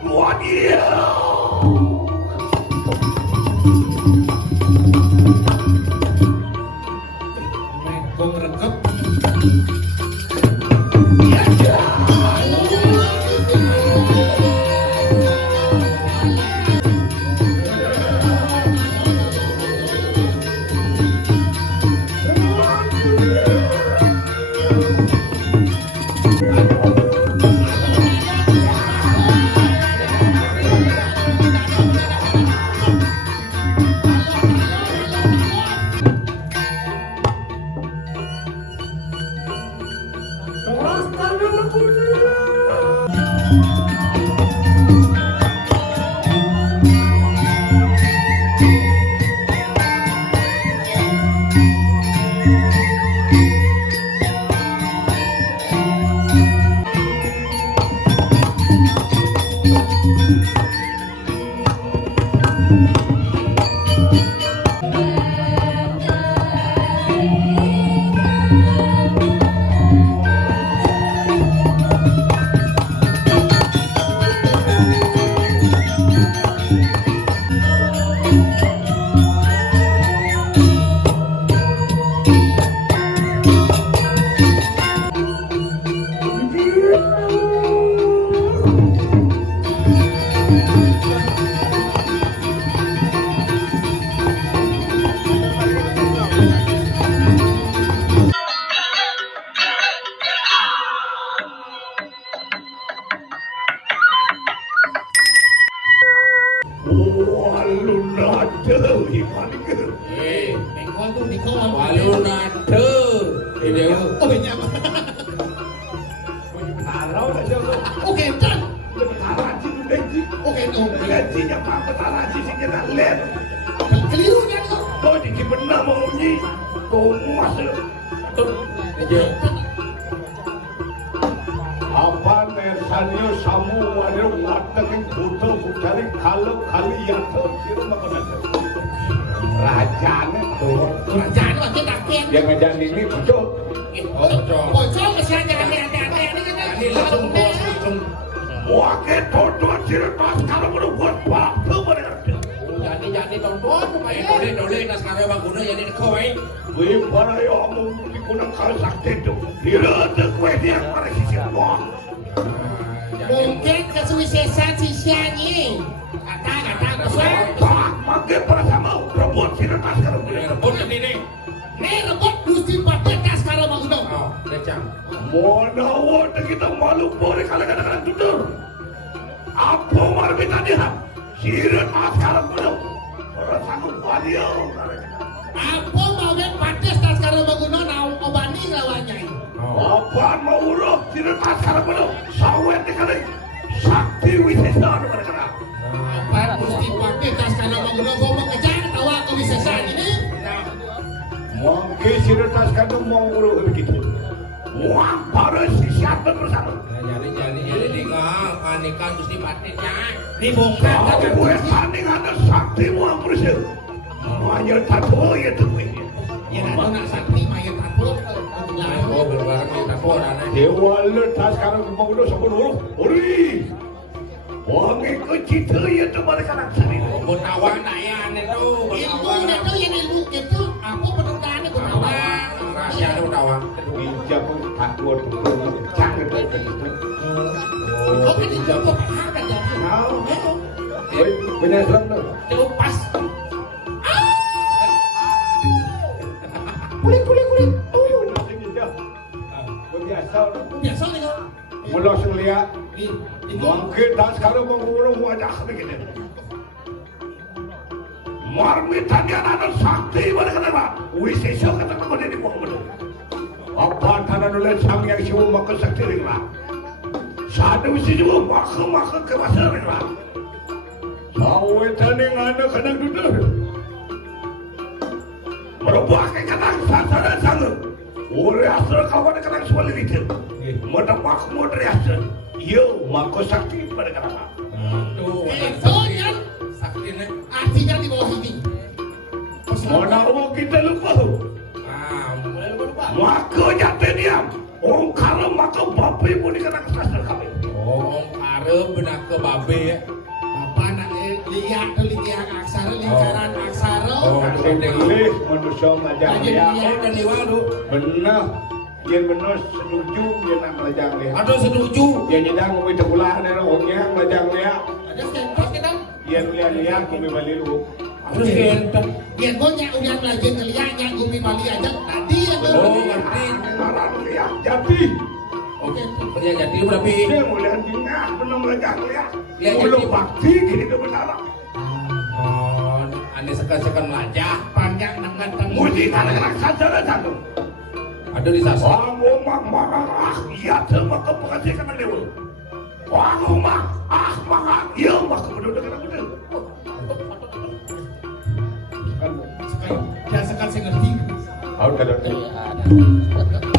Wadiau. Megong regep. Megong tuh di kau. Walunade. Ini Oh banyak. Talau aja lo. Oke, Chan. Taraji tu lagi. Oke, tuh. Gajinya apa taraji sih kita lihat. Keliru kan kau? Kau jadi benar mau ni. Kau masuk. aja. Apa nersanyo samu wadir watakin buta bukari kalau kali yata kira makan aja. Rajanya tuh. Kerajaan waktu takkan. Yang ngajar ini betul. Bocor masih ada aneh-aneh ini kan. Ini langsung bos langsung. Wakil todo cerita kalau belum buat apa mereka. Jadi tonton supaya dole nas karo Bang Guna jadi koi. Wih para yang mau digunakan kalau sakti itu. Dia ada kue dia pada sisi bawah. Mungkin kesulitan sisianya. Kata besar. Tak makin para sama robot cerita sekarang ini. Rebut jadi nih. Nih rebut gusti pakai sekarang Bang Guna. Oh, lecang. Mana wadah kita malu boleh kadang-kadang tutur. Apa marbita dia? Sirat sekarang belum. Orang sanggup wadiau. Apa mau ben pakai sekarang Bang Guna nau obani lawannya. Apa mau urut sirat sekarang belum. Sawet dikali. Sakti wisesa mereka. Apa gusti pakai sekarang Bang Guna mau mengejar tawa kewisesan ini? Mungkin sirat sekarang mau urut begitu. Wah, para siapa bersama? Jadi nikah Gusti Patitnya. Dibongkar Kau kan gue tanding ada sakti mau bersih. Hanya tato ya tuh ini. ya ada nak sakti mayat aku. Oh, berbareng kita koran. Dewa letas sekarang mau udah sebelum urut. Ori. Wangi kecil ya tuh mereka nak sini. Butawan ayan itu. Ilmu itu yang ilmu itu aku penundaan itu Butawan. Rahasia itu butawan. Bijak pun tak keluar betul. Jangan begitu. Kau kan itu kok ada ya. Oi, benar serem tuh. Lepas. Kulit. Biasa. Biasa nih kau. Mula selia. Di Mungkin tak sekarang mau ngurung wajah begini. Marmitannya ada sakti pada kata wisesa kata kau jadi bohong. Apa tanah nulis sang yang siwu maka sakti ringlah. Satu wisesa maka kewasa ringlah. Sawetan yang ada kena duduk. Merubah ke kadang sana sana. Ore asal kawan kadang sulit itu. Merubah modern asal. Yo, maka sakti pada kata. Tuh, itu yang sakti nih. artinya di bawah ini. Mana mau kita lupa? Mulai lupa. Maka jatuh diam. Om kalau maka bapak ibu dikatakan sastra kami. Oh, hareup benak ke babe. Apa nak lihat aksara lingkaran aksara. Oh, Boleh manusia majang Aja ya. dia. dan liwadu. Benar. Yang benar setuju dia nak melajang ya. Ada setuju. Yang nyedang kami terpulang dari orangnya melajang ya. Ada sentot kita. Yang lihat kami balik lu. Terus kentok. Dia gonya udah belajar ngeliatnya gumi bali aja tadi ya Oh, tuh. ngerti. Orang lihat jadi. Oke, kerja jadi berarti. Dia mulai tinggal benar melajang ya. Lihat Mulu jadi. bakti gini kebenar. Oh, ane sekan-sekan melajah. Panjang nangan temu. Muji kadang-kadang saja dah satu. Ada di sasa. Wang umang marah iya terma kepekasi kena dewa. Wang umang marah iya mak kemudian kena bener. Dia sekan saya ngerti. Tahu kada tu.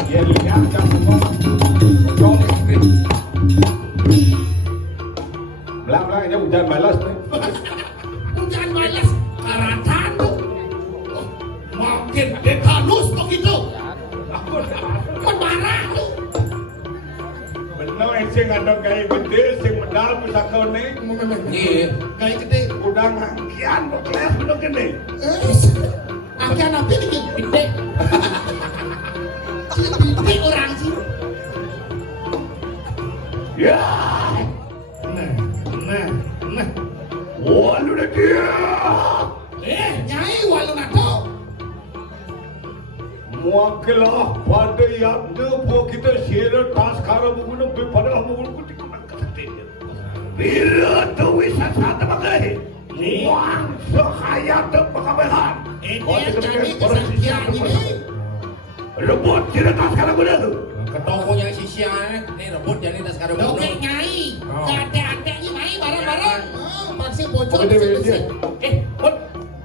Dia lihat jam semua. Jom skrip. Belang-belang aja hujan balas tu. Hujan malas karatan tuh. Makin dekanus begitu. Marah tuh. Benar sing ada gaya gede sing medal pusaka ni. Iya. Kayak gede. Udang angkian kelas benar gede. Angkat apa ni gede? Gede orang sih. Ya. Nah. Wah lu dah dia. Nyai walau nato. Muakilah pada yang depo kita share tas kara bukan pada bukan kita kena kesakti. Bila tu wisata satu bagai. Muang sehayat pekabehan. Ini yang jadi kesaksian ini. Rebut tidak tas kara bukan tu. Ketokonya si Sian, nih rebut jadi tas karo Dongeng gunung. nyai. Oh. Ada nyai main bareng-bareng. Pasti bocor. Apa dia beres? Bot.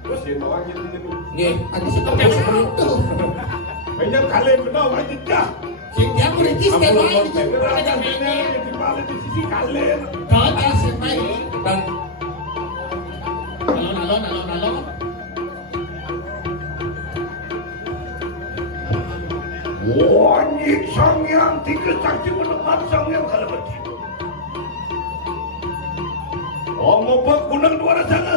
Terus dia bawa kita tu. Nih, Ada situ yang tuh. Banyak kali benar wajib dah. Dia kuritis dia main. Benar ada benar di balik di sisi kalian. Kau tak semai. dan Alon. Wajib sang yang tiga saksi menepat sang yang kalau begitu. Oh, apa gunang dua sana?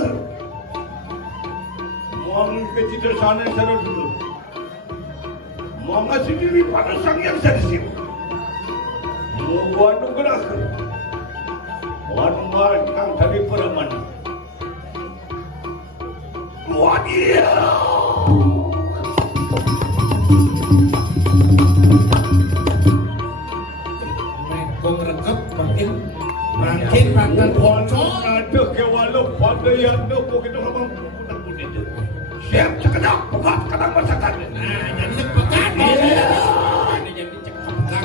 Mau kecil sana sana dulu. Mau sendiri pada sang yang sedih. Mau buat gerak. Buat kang tadi peraman. Wajib. Kau ngerekep makin bocor. Ada ke walau pada yang ada begitu abang putih itu. Siap sekejap buka kadang masakan. Nah, jadi pekat. ini jadi cekak.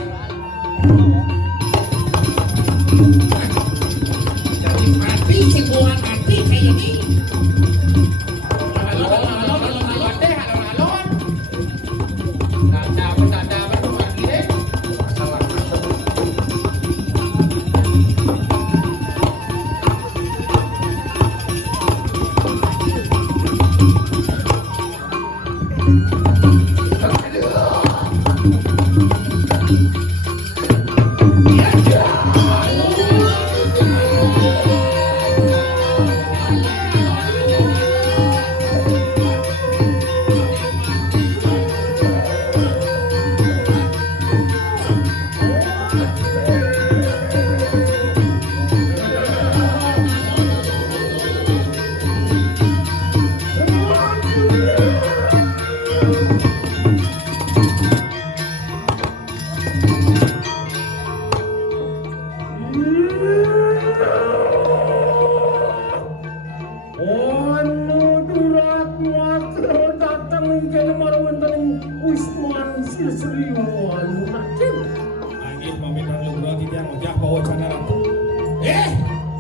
Jadi mati semua mati kayak ini.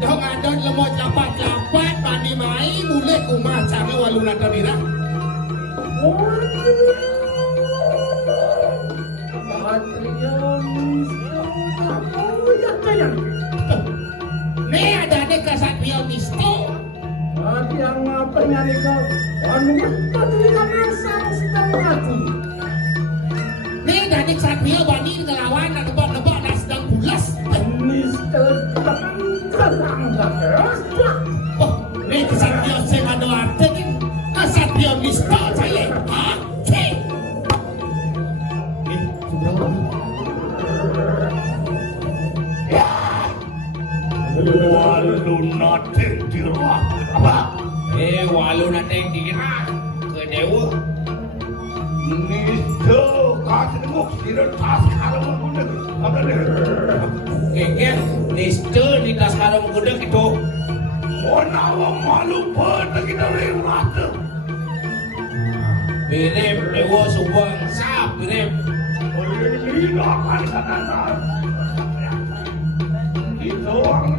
Dong adon lemot lapat pandi mai mulai kumah cara waluna tadira. Nih ada kasat pionisto. Tapi ang penyanyi ko, ano ba tuloy sang setengah Nih dari kasat pio bani ngelawan lebok-lebok dan sedang bulas. Anis terang Oh, ini kesatria sing ada arti ini kesatria nista saya. Hah? Cik! Seberapa? Walu nating dirah. Apa? Walu nating dirah ke dewa. Nisto kasih ngok sirah tas kalau menggunakan apa ni? Keken, nisto ni tas kalau menggunakan itu. Monawa malu pada kita lewat. Mirip dewa subang sap mirip. Ini akan sana. Itu orang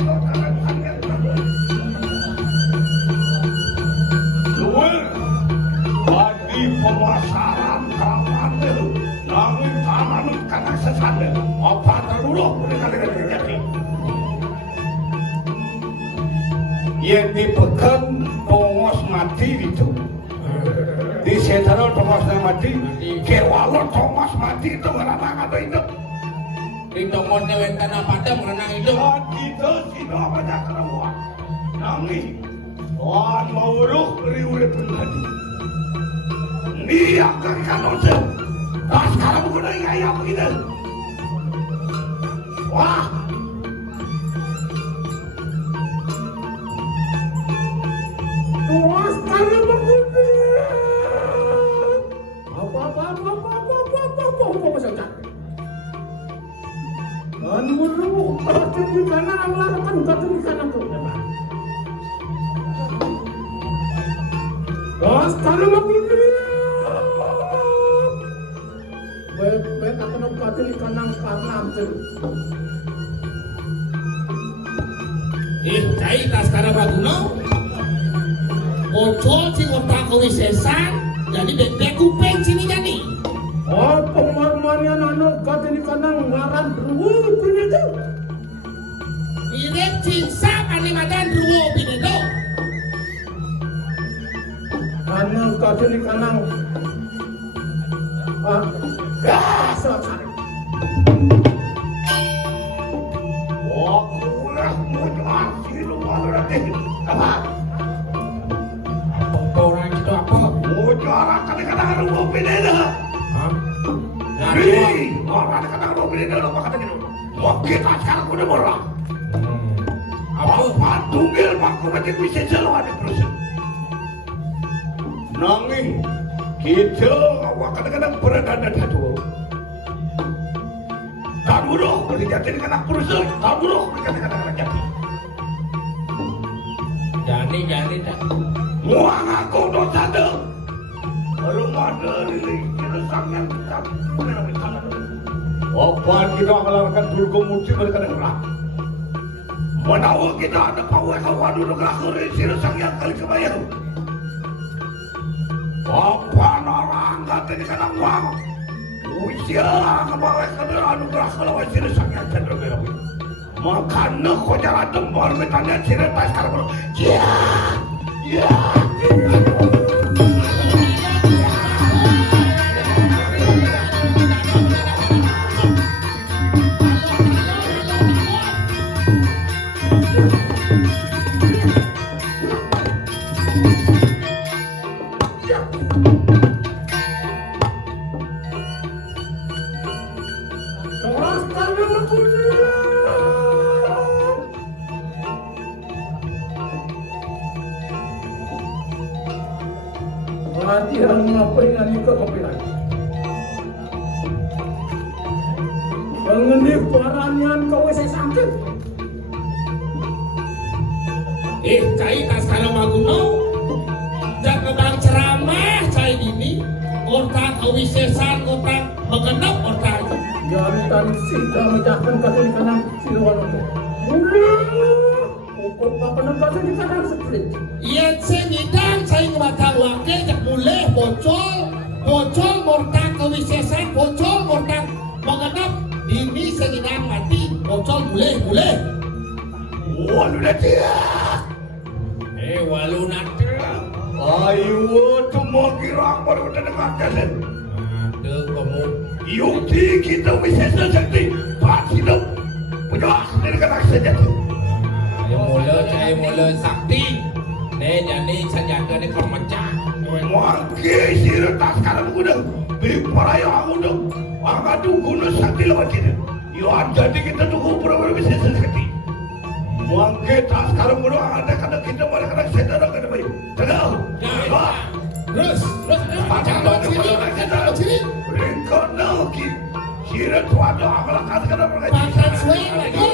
luar bagi pemasaran kapan itu namun tangan karena sesat apa terlalu mereka terjadi yang dipegang pengos mati itu di sentrol pengos mati kewalon pengos mati itu karena ada itu Di tomosnya wentana padam renang hidup. Kita tidak banyak kerawat. Nangis, Tuhan mauruh riulah pribadi. Ni akan kanonse. Tak sekarang bukan ayah begitu. Wah. Tuas kali begitu. Apa saja. Menurut pasti di kanan Allah akan jatuh di kanan tu. Tuas kali begitu. Baik akan jatuh di kanan tu. Cai tas sekarang baguna. Bocor sing otak kewisesan, jadi bebek kuping sini jadi. Oh, pemarian anak kata di kanan ngaran dulu itu. Mirip cinsa kalimadan ruwo binedo. Anak kata di kanan. Selesai. Wah, kulah mudah sih lu malu nanti. Apa? Orang itu apa? Mudah kadang-kadang ada mobil dah. Nyari orang kadang-kadang mobil dah apa kata gitu. Wah, kita sekarang udah murah. Apa tunggil aku mesti bisa jalan terus. Nangis kita awak kadang-kadang berada di situ. Tak buruk boleh jadi kena kursus, tak buruk boleh jadi kena jadi. Jadi tak. Muang aku dosa dah. Rumah dari kita sangat kita benar benar. Apa kita melakukan dulu muci mereka dengar. Menawa kita ada pawai kawan dulu kelakor sini sangat kali kebayang. Apa orang kata di kadang uang. Usia kebawah kadang anugerah kalau sini sangat cenderung berapa. Makanya kau jalan tembal metanya sini tak sekarang. Ya. Nanti yang ngapain nanti ke kopi lagi. Mengenai peranian kau saya sakit. Cai tas kalau baguna. Jangan bang ceramah cai ini. Otak kewisesan, otak mengenap otak. Jaritan sida menjahkan kata di kanan silawan aku. Pokok apa nak kata di kanan split. Iya sengidang saya ngebatang wakil jak mulai bocol mortak kewisesan, bocol mortak mengenap ini sengidang mati, bocol mulai. Walu nanti. Walu nanti. Ayo tu mau kira baru dengar jalan. Ada kamu. Yukti kita bisa sejati. Pak hidup. Punya dari kata sejati. mulai sakti. Jadi saja ke di kermaca. Mangke sira tas karam gudang. Biparayo agudang. Agadu guna sakti lewat ini. Yo jadi kita tunggu pura-pura bisa sakti. Mangke tas karam gudang ada kada kita pada kada setan kada bayu. Tahu? Terus Macam mana kalau kita rencana ki. Sira tua tu akal kada pergi. makan suai lagi.